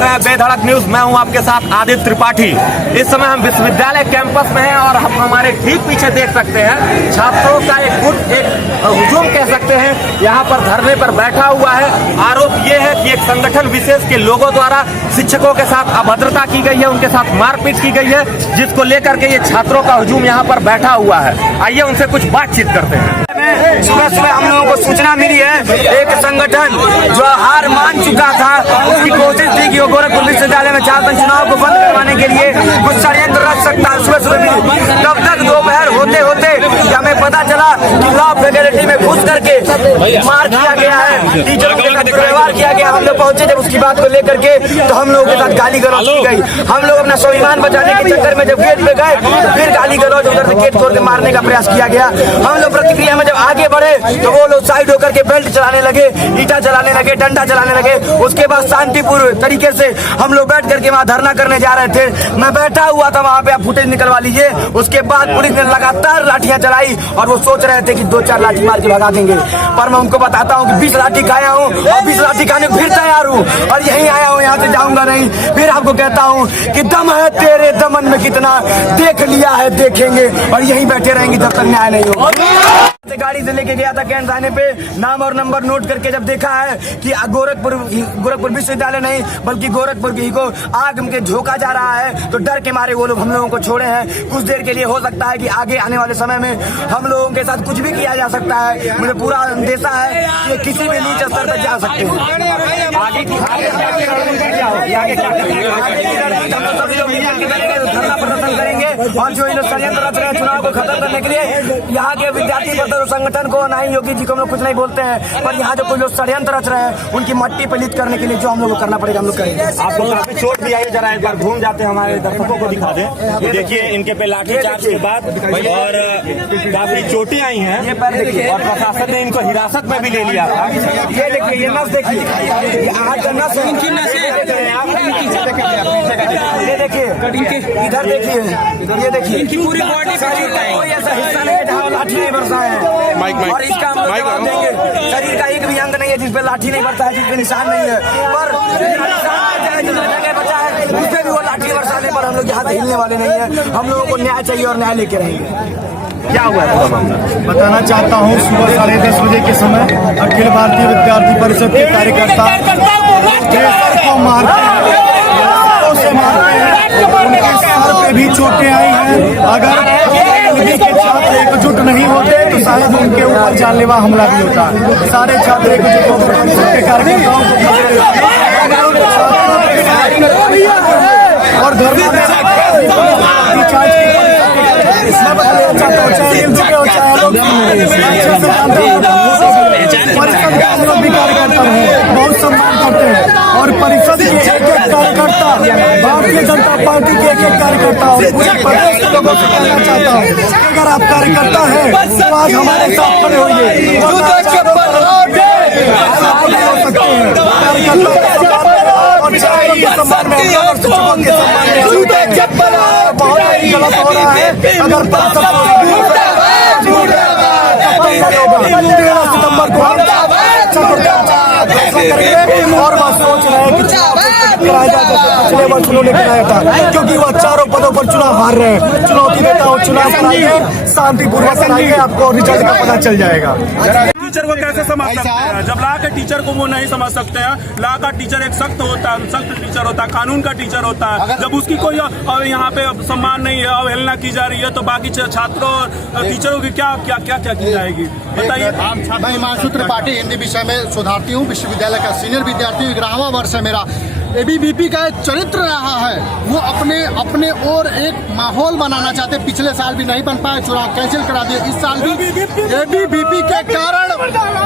रहे हैं बेधड़क न्यूज। मैं हूं आपके साथ आदित्य त्रिपाठी। इस समय हम विश्वविद्यालय कैंपस में हैं और हम हमारे ठीक पीछे देख सकते हैं छात्रों का एक हुजूम कह सकते हैं यहाँ पर धरने पर बैठा हुआ है। आरोप ये है कि एक संगठन विशेष के लोगों द्वारा शिक्षकों के साथ अभद्रता की गई है, उनके साथ मारपीट की गई है, जिसको लेकर के ये छात्रों का हुजूम यहाँ पर बैठा हुआ है। आइए उनसे कुछ बातचीत करते हैं। सुबह सुबह हम लोगों को सूचना मिली है एक संगठन जो हार मान चुका था, उसकी कोशिश थी कि वो गोरखपुर विश्वविद्यालय में छात्र संघ को बंद करवाने के लिए कुछ षड्यंत्र रच सकता है। सुबह सुबह मिली, तब तक दोपहर होते होते हमें पता चला कि लॉ फैकल्टी में घुस करके मार किया गया है, टीचरों के साथ व्यवहार किया गया। हम लोग पहुंचे जब उसकी बात को लेकर के तो हम लोगों के साथ गाली गलौज की गई। हम लोग अपना स्वाभिमान बचाने के चक्कर में जब गेट पे गए फिर गाली गलौज उधर से गेट तोड़ के मारने का प्रयास किया गया। हम लोग प्रतिक्रिया में जब आगे बढ़े तो वो लोग साइड होकर के बेल्ट चलाने लगे, ईटा चलाने लगे, डंडा चलाने लगे। उसके बाद शांतिपूर्ण तरीके से हम लोग बैठ करके वहाँ धरना करने जा रहे थे। मैं बैठा हुआ था वहाँ पे, आप फुटेज निकलवा लीजिए। उसके बाद पुलिस ने लगातार लाठियां चलाई और वो सोच रहे थे कि 2-4 लाठी मार के भगा देंगे, पर मैं उनको बताता हूँ कि 20 लाठी खाया हूँ और 20 लाठी खाने को फिर तैयार हूँ और यहीं आया हूँ, यहाँ से जाऊंगा नहीं। फिर आपको कहता हूँ कि दम है तेरे दमन में कितना, देख लिया है देखेंगे और यहीं बैठे रहेंगे जब तक न्याय नहीं होगा। गाड़ी से लेके गया था कैंट थाने पे, नाम और नंबर नोट करके जब देखा है कि गोरखपुर विश्वविद्यालय नहीं बल्कि गोरखपुर की को आग में झोंका जा रहा है, तो डर के मारे वो लोग हम लोगों को छोड़े हैं। कुछ देर के लिए हो सकता है कि आगे आने वाले समय में हम लोगों के साथ कुछ भी किया जा सकता है। मुझे पूरा अंदेशा है कि किसी भी नीचे स्तर तक जा सकते हैं। धरना प्रदर्शन करेंगे और जो इन षड्यंत्र रच रहे हैं चुनाव को खत्म करने के लिए, यहाँ के विद्यार्थी संगठन को ना ही योगी जी को हम लोग कुछ नहीं बोलते हैं, पर यहाँ जो कुछ लोग षड्यंत्र रच रहे हैं उनकी मट्टी पलीत करने के लिए जो हम लोग को करना पड़ेगा हम लोग करेंगे। आपको काफी चोट भी आई, जरा एक बार घूम जाते हैं हमारे दर्शकों को दिखा दें। देखिए इनके पे लाठीचार्ज के बाद और काफी चोटें आई हैं और प्रशासन ने इनको हिरासत में भी ले लिया था। ये देखिए, ये नस देखिए, ये देखिए, इधर देखिए, ये देखिए पूरी बॉडी कोई ऐसा हिस्सा नहीं है जहाँ लाठी नहीं बरसा है और इसका हम लोग जवाब देंगे। शरीर का एक भी अंग नहीं है जिसपे लाठी नहीं बरसा है, जिसपे निशान नहीं है, पर जगह बचा है उसपे भी वो लाठी बरसाने पर हम लोग यहाँ से हिलने वाले नहीं है। हम लोगों को न्याय चाहिए और न्याय लेके रहेंगे। क्या हुआ है बताना चाहता हूँ। सुबह 10:30 बजे के समय अखिल भारतीय विद्यार्थी परिषद के कार्यकर्ता प्रेशर को मारते हैं, उनके सर पे भी चोटें आई हैं। अगर के छात्र एकजुट नहीं होते तो शायद उनके ऊपर जानलेवा हमला भी होता। सारे छात्र एकजुट होकर के कार्यकर्ताओं को और धरना परिषद के हम लोग भी कार्यकर्ता हैं, बहुत सम्मान करते हैं और परिषद के एक कार्यकर्ता, भारतीय जनता पार्टी के एक कार्यकर्ता और पूरे प्रदेश के लोगों से कहना चाहता हूँ, अगर आप कार्यकर्ता हैं तो आज हमारे साथ खड़े होइए। बहुत गलत हो रहा है। अगर 13 सितंबर को और वह सोच रहे हैं कि कराया जाए जैसे पिछले वर्ष उन्होंने कराया था, क्योंकि वह चारों पदों पर चुनाव हार रहे हैं। चुनौती देता हूँ, चुनाव कराइए, शांतिपूर्वक कराइए, आपको रिजल्ट का पता चल जाएगा। टीचर को कैसे समझ सकते हैं जब ला के टीचर को वो नहीं समझ सकते हैं। ला का टीचर एक सख्त होता है, सख्त टीचर होता है, कानून का टीचर होता है। जब उसकी कोई यहाँ पे सम्मान नहीं है, अवहेलना की जा रही है, तो बाकी छात्रों और टीचरों की क्या की जाएगी बताइए। मैं हिमांशु त्रिपाठी हिंदी विषय में शोधार्थी हूँ, विश्वविद्यालय का सीनियर विद्यार्थी, 11वां वर्ष है मेरा। एबीवीपी का एक चरित्र रहा है, वो अपने और एक माहौल बनाना चाहते। पिछले साल भी नहीं बन पाए, चुनाव कैंसिल करा दिए। इस साल भी एबीवीपी के कारण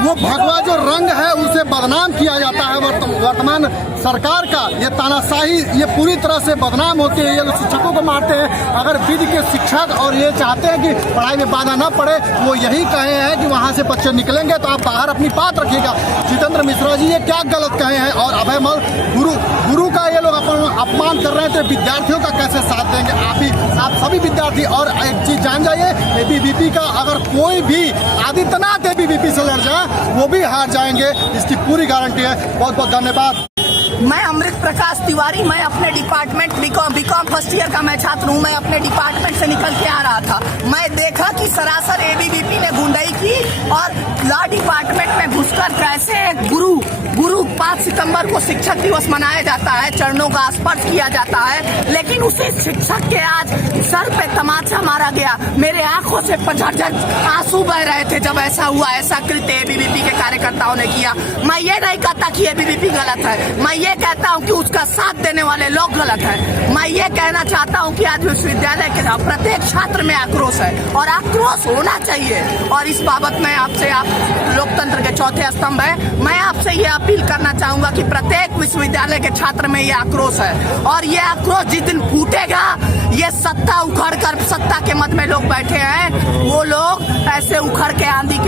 वो भगवा जो रंग है उसे बदनाम किया जाता है। वर्तमान सरकार का ये तानाशाही ये पूरी तरह से बदनाम होती है। ये शिक्षकों को मारते हैं। अगर विधि के शिक्षक और ये चाहते हैं कि पढ़ाई में बाधा न पड़े, वो यही कहे हैं कि वहाँ से बच्चे निकलेंगे तो आप बाहर अपनी बात रखिएगा। जितेंद्र मिश्रा जी ये क्या गलत कहे हैं और अभय मल गुरु का ये लोग अपमान कर रहे हैं, तो विद्यार्थियों का कैसे साथ देंगे? आप सभी विद्यार्थी। और एक चीज जान जाइए, एबीवीपी का अगर कोई भी आदित्यनाथ एबीवीपी से लड़ जाए वो भी हार जाएंगे, इसकी पूरी गारंटी है। बहुत बहुत धन्यवाद। मैं अमृत प्रकाश तिवारी, मैं अपने डिपार्टमेंट बीकॉम फर्स्ट ईयर का मैं छात्र हूँ। मैं अपने डिपार्टमेंट से निकल के आ रहा था। मैं देखा कि सरासर एबीवीपी ने गुंडाई की और लॉ डिपार्टमेंट में घुसकर कैसे गुरु 5 सितंबर को शिक्षक दिवस मनाया जाता है, चरणों का स्पर्श किया जाता है, लेकिन उसी शिक्षक के आज सर पे तमाचा मारा गया। मेरे आंखों से झरझर आंसू बह रहे थे जब ऐसा हुआ। ऐसा कृत्य एबीवीपी के कार्यकर्ताओं ने किया। मैं ये नहीं कहता कि एबीवीपी गलत है, मैं ये कहता हूँ कि उसका साथ देने वाले लोग गलत हैं। मैं ये कहना चाहता हूँ कि आज विश्वविद्यालय के प्रत्येक छात्र में आक्रोश है और आक्रोश होना चाहिए। और इस बाबत में आपसे, आप लोकतंत्र के चौथे स्तंभ है, मैं आपसे ये अपील करना चाहूंगा कि प्रत्येक विश्वविद्यालय के छात्र में ये आक्रोश है और ये आक्रोश जिस दिन फूटेगा, ये सत्ता उखड़ कर, सत्ता के मत में लोग बैठे हैं, वो लोग ऐसे उखड़ के आंधी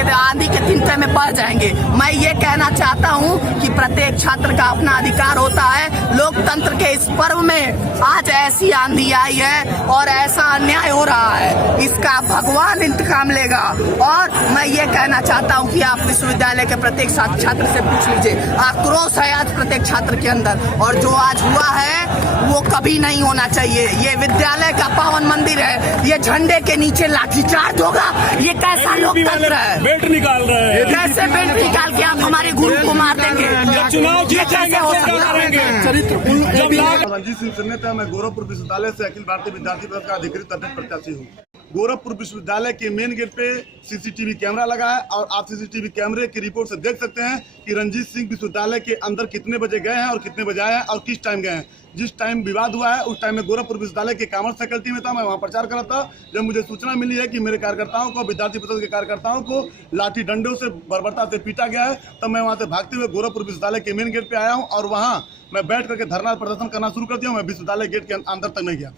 के तिनके में पड़ जाएंगे। मैं ये कहना चाहता हूँ कि प्रत्येक छात्र का अपना अधिकार होता है। लोकतंत्र के इस पर्व में आज ऐसी आंधी आई है और ऐसा अन्याय हो रहा है, इसका भगवान इंतकाम लेगा। और मैं ये कहना चाहता हूँ कि आप विश्वविद्यालय के प्रत्येक छात्र से पूछ लीजिए, आक्रोश है आज प्रत्येक छात्र के अंदर, और जो आज हुआ है वो कभी नहीं होना चाहिए। ये विद्यालय का पावन मंदिर है, ये झंडे के नीचे लाठीचार्ज होगा, ये कैसा लोकतंत्र है? बेल्ट निकाल रहे हैं, कैसे बेल्ट निकाल के आप हमारे गुरु को मार देंगे? चुनाव ये कैसे हो सकता है? रंजीत सिंह सन्नेता, मैं गोरखपुर विश्वविद्यालय से अखिल भारतीय विद्यार्थी परिषद का अधिकृत अध्यक्ष प्रत्याशी हूँ। गोरखपुर विश्वविद्यालय के मेन गेट पे सीसीटीवी कैमरा लगा है और आप सीसीटीवी कैमरे की रिपोर्ट से देख सकते हैं कि रंजीत सिंह विश्वविद्यालय के अंदर कितने बजे गए हैं और कितने बजे आए हैं और किस टाइम गए हैं। जिस टाइम विवाद हुआ है उस टाइम में गोरखपुर विश्वविद्यालय के कॉमर्स फैकल्टी में था, मैं वहाँ प्रचार कर रहा था। जब मुझे सूचना मिली है कि मेरे कार्यकर्ताओं को, विद्यार्थी परिषद के कार्यकर्ताओं को लाठी डंडों से बर्बरता से पीटा गया है, तब मैं वहाँ से भागते हुए गोरखपुर विश्वविद्यालय के मेन गेट पे आया हूँ और वहाँ मैं बैठ करके धरना प्रदर्शन करना शुरू कर दिया हूँ। मैं विश्वविद्यालय गेट के अंदर तक नहीं गया।